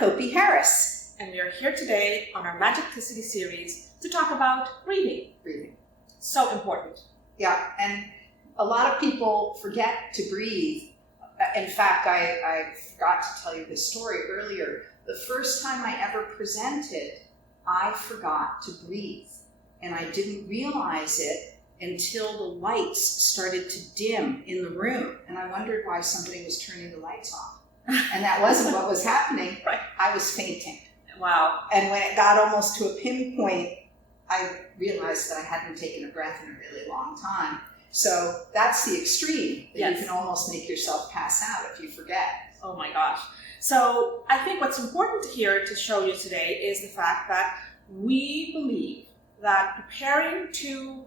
Copie Harris. And we are here today on our Magicticity series to talk about breathing. Breathing. So important. Yeah, and a lot of people forget to breathe. In fact, I forgot to tell you this story earlier. The first time I ever presented, I forgot to breathe. And I didn't realize it until the lights started to dim in the room. And I wondered why somebody was turning the lights off. And that wasn't what was happening. Right. I was fainting. Wow. And when it got almost to a pinpoint, I realized that I hadn't taken a breath in a really long time. So that's the extreme, that Yes. you can almost make yourself pass out if you forget. Oh my gosh. So I think what's important here to show you today is the fact that we believe that preparing to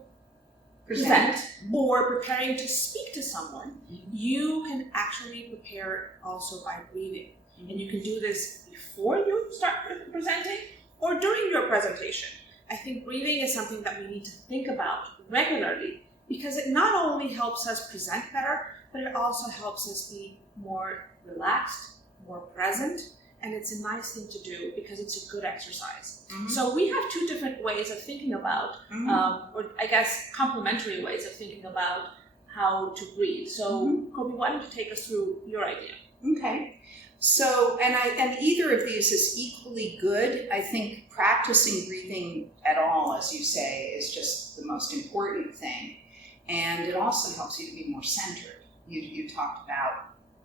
present or preparing to speak to someone, you can actually prepare also by breathing. And you can do this before you start presenting or during your presentation. I think breathing is something that we need to think about regularly because it not only helps us present better, but it also helps us be more relaxed, more present, and it's a nice thing to do because it's a good exercise. Mm-hmm. So we have two different ways of thinking about, or I guess complementary ways of thinking about how to breathe. So Copie, why don't you take us through your idea? Okay. So, and either of these is equally good. I think practicing breathing at all, as you say, is just the most important thing. And it also helps you to be more centered. You talked about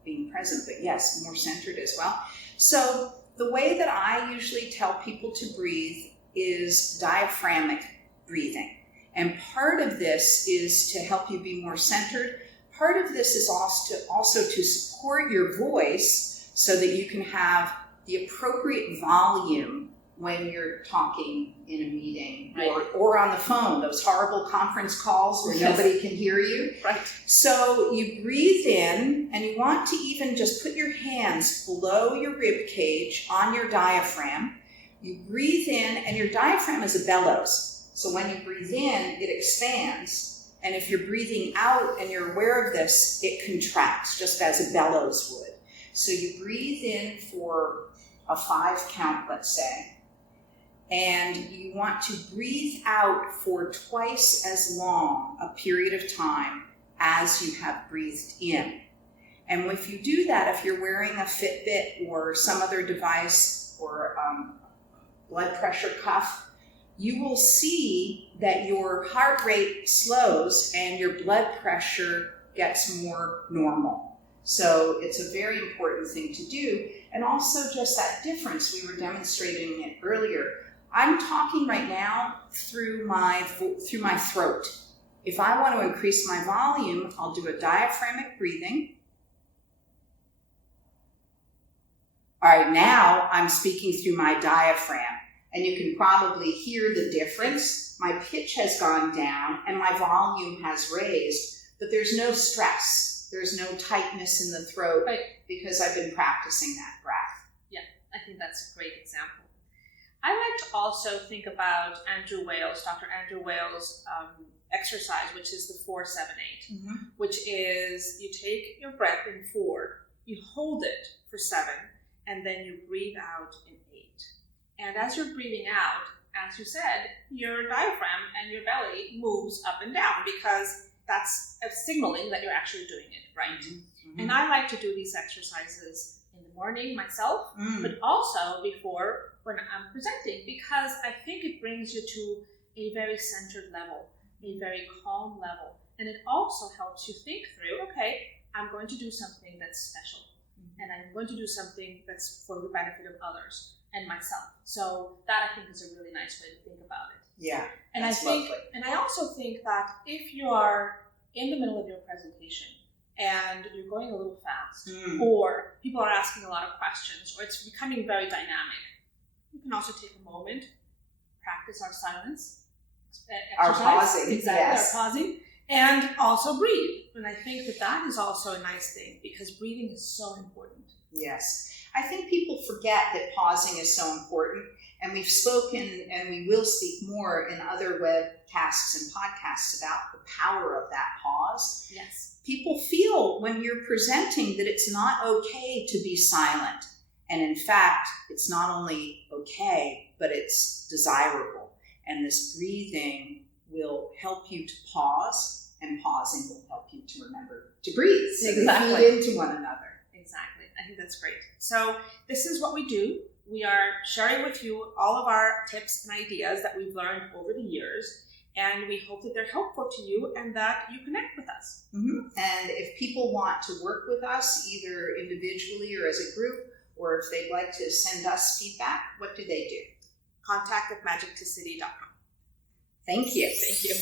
being present, but yes, more centered as well. So the way that I usually tell people to breathe is diaphragmic breathing. And part of this is to help you be more centered. Part of this is also to support your voice so that you can have the appropriate volume when you're talking in a meeting, right, or on the phone, those horrible conference calls where nobody can hear you. Right. So you breathe in, and you want to even just put your hands below your rib cage on your diaphragm. You breathe in, and your diaphragm is a bellows. So when you breathe in, it expands. And if you're breathing out and you're aware of this, it contracts, just as a bellows would. So you breathe in for a 5 count, let's say. And you want to breathe out for twice as long a period of time as you have breathed in. And if you do that, if you're wearing a Fitbit or some other device or blood pressure cuff, you will see that your heart rate slows and your blood pressure gets more normal. So it's a very important thing to do. And also just that difference, we were demonstrating it earlier. I'm talking right now through my throat. If I want to increase my volume, I'll do a diaphragmic breathing. All right, now I'm speaking through my diaphragm, and you can probably hear the difference. My pitch has gone down and my volume has raised, but there's no stress. There's no tightness in the throat, right, because I've been practicing that breath. Yeah, I think that's a great example. I like to also think about Dr. Andrew Wales' exercise, which is the 4-7-8, which is you take your breath in 4, you hold it for 7, and then you breathe out in 8. And as you're breathing out, as you said, your diaphragm and your belly moves up and down because that's a signaling that you're actually doing it right. And I like to do these exercises in the morning myself, but also before when I'm presenting, because I think it brings you to a very centered level, a very calm level. And it also helps you think through, okay, I'm going to do something that's special. And I'm going to do something that's for the benefit of others and myself. So that I think is a really nice way to think about it. Yeah. And I also think that if you are in the middle of your presentation and you're going a little fast, or people are asking a lot of questions, or it's becoming very dynamic, you can also take a moment, practice our silence, our pausing, our pausing, and also breathe. And I think that is also a nice thing because breathing is so important. Yes. I think people forget that pausing is so important, and we've spoken and we will speak more in other webcasts and podcasts about the power of that pause. Yes. People feel when you're presenting that it's not okay to be silent. And in fact, it's not only okay, but it's desirable. And this breathing will help you to pause, and pausing will help you to remember to breathe. So Exactly. they feed into one another. Exactly. I think that's great. So this is what we do. We are sharing with you all of our tips and ideas that we've learned over the years. And we hope that they're helpful to you and that you connect with us. Mm-hmm. And if people want to work with us, either individually or as a group, or if they'd like to send us feedback, what do they do? Contact@magictocity.com. Thank you. Thank you.